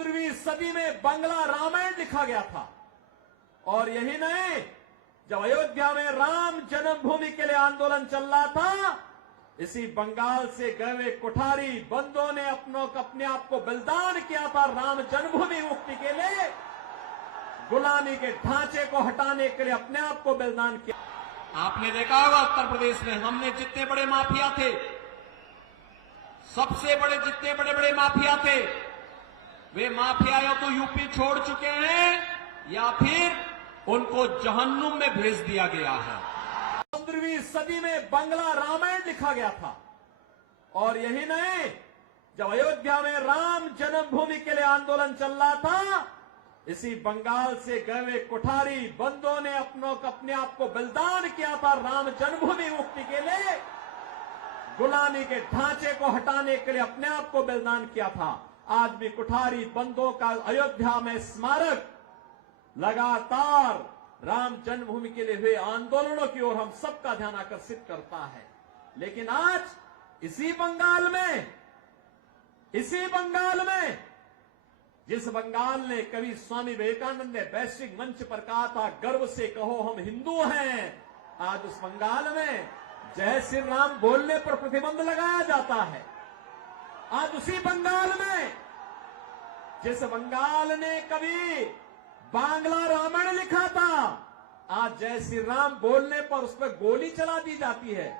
15वीं सदी में बंगला रामायण लिखा गया था। और यही नहीं, जब अयोध्या में राम जन्मभूमि के लिए आंदोलन चल रहा था, इसी बंगाल से गए हुए कुठारी बंदों ने अपने आप को बलिदान किया था राम जन्मभूमि मुक्ति के लिए, गुलामी के ढांचे को हटाने के लिए अपने आप को बलिदान किया। आपने देखा होगा उत्तर प्रदेश में हमने जितने बड़े माफिया थे, सबसे बड़े जितने बड़े बड़े माफिया थे, वे माफिया या तो यूपी छोड़ चुके हैं या फिर उनको जहन्नुम में भेज दिया गया है। 15वीं सदी में बंगला रामायण लिखा गया था। और यही नहीं, जब अयोध्या में राम जन्मभूमि के लिए आंदोलन चल रहा था, इसी बंगाल से गए हुए कुठारी बंदों ने अपने आप को बलिदान किया था राम जन्मभूमि मुक्ति के लिए, गुलामी के ढांचे को हटाने के लिए अपने आप को बलिदान किया था। आज भी कुठारी बंदों का अयोध्या में स्मारक लगातार राम जन्मभूमि के लिए हुए आंदोलनों की ओर हम सबका ध्यान आकर्षित करता है। लेकिन आज इसी बंगाल में जिस बंगाल ने कभी स्वामी विवेकानंद ने वैश्विक मंच पर कहा था, गर्व से कहो हम हिंदू हैं, आज उस बंगाल में जय श्री राम बोलने पर प्रतिबंध लगाया जाता है। आज उसी बंगाल में जिस बंगाल ने कभी बांग्ला रामायण लिखा था, आज जय श्री राम बोलने पर उस पर गोली चला दी जाती है,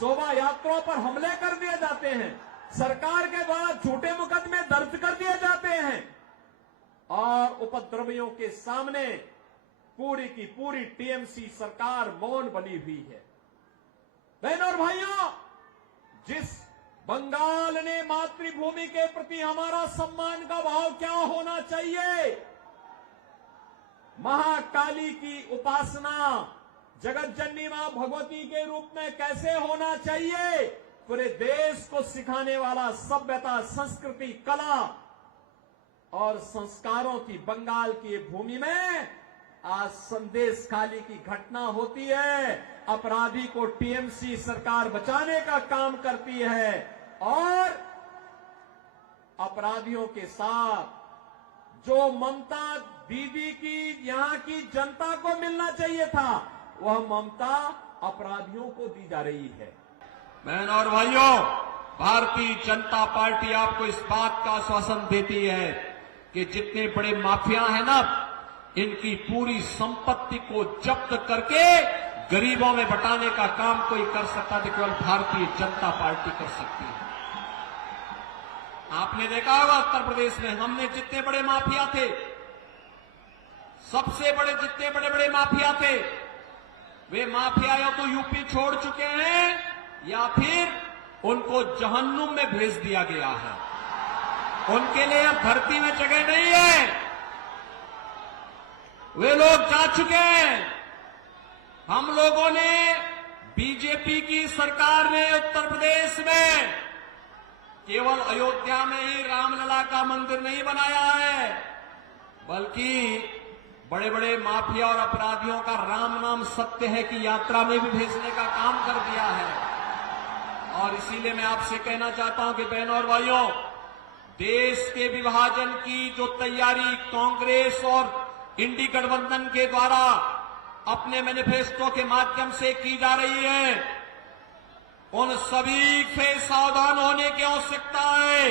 शोभा यात्राओं पर हमले कर दिए जाते हैं, सरकार के द्वारा झूठे मुकदमे दर्ज कर दिए जाते हैं और उपद्रवियों के सामने पूरी की पूरी टीएमसी सरकार मौन बनी हुई है। बहनों और भाइयों, जिस बंगाल ने मातृभूमि के प्रति हमारा सम्मान का भाव क्या होना चाहिए, महाकाली की उपासना जगत जननी मां भगवती के रूप में कैसे होना चाहिए, पूरे देश को सिखाने वाला सभ्यता, संस्कृति, कला और संस्कारों की बंगाल की भूमि में आज संदेश खाली की घटना होती है। अपराधी को टीएमसी सरकार बचाने का काम करती है और अपराधियों के साथ जो ममता दीदी की यहां की जनता को मिलना चाहिए था, वह ममता अपराधियों को दी जा रही है। बहनों और भाइयों, भारतीय जनता पार्टी आपको इस बात का आश्वासन देती है कि जितने बड़े माफिया हैं ना, इनकी पूरी संपत्ति को जब्त करके गरीबों में बंटाने का काम कोई कर सकता तो केवल भारतीय जनता पार्टी कर सकती है। आपने देखा होगा उत्तर प्रदेश में हमने जितने बड़े माफिया थे, सबसे बड़े जितने बड़े बड़े माफिया थे, वे माफिया या तो यूपी छोड़ चुके हैं या फिर उनको जहन्नुम में भेज दिया गया है। उनके लिए अब धरती में जगह नहीं है, वे लोग जा चुके हैं। हम लोगों ने, बीजेपी की सरकार ने उत्तर प्रदेश में केवल अयोध्या में ही रामलला का मंदिर नहीं बनाया है, बल्कि बड़े बड़े माफिया और अपराधियों का राम नाम सत्य है कि यात्रा में भी भेजने का काम कर दिया है। और इसीलिए मैं आपसे कहना चाहता हूं कि बहनों और भाइयों, देश के विभाजन की जो तैयारी कांग्रेस और इंडी गठबंधन के द्वारा अपने मैनिफेस्टो के माध्यम से की जा रही है, उन सभी से सावधान होने की आवश्यकता है।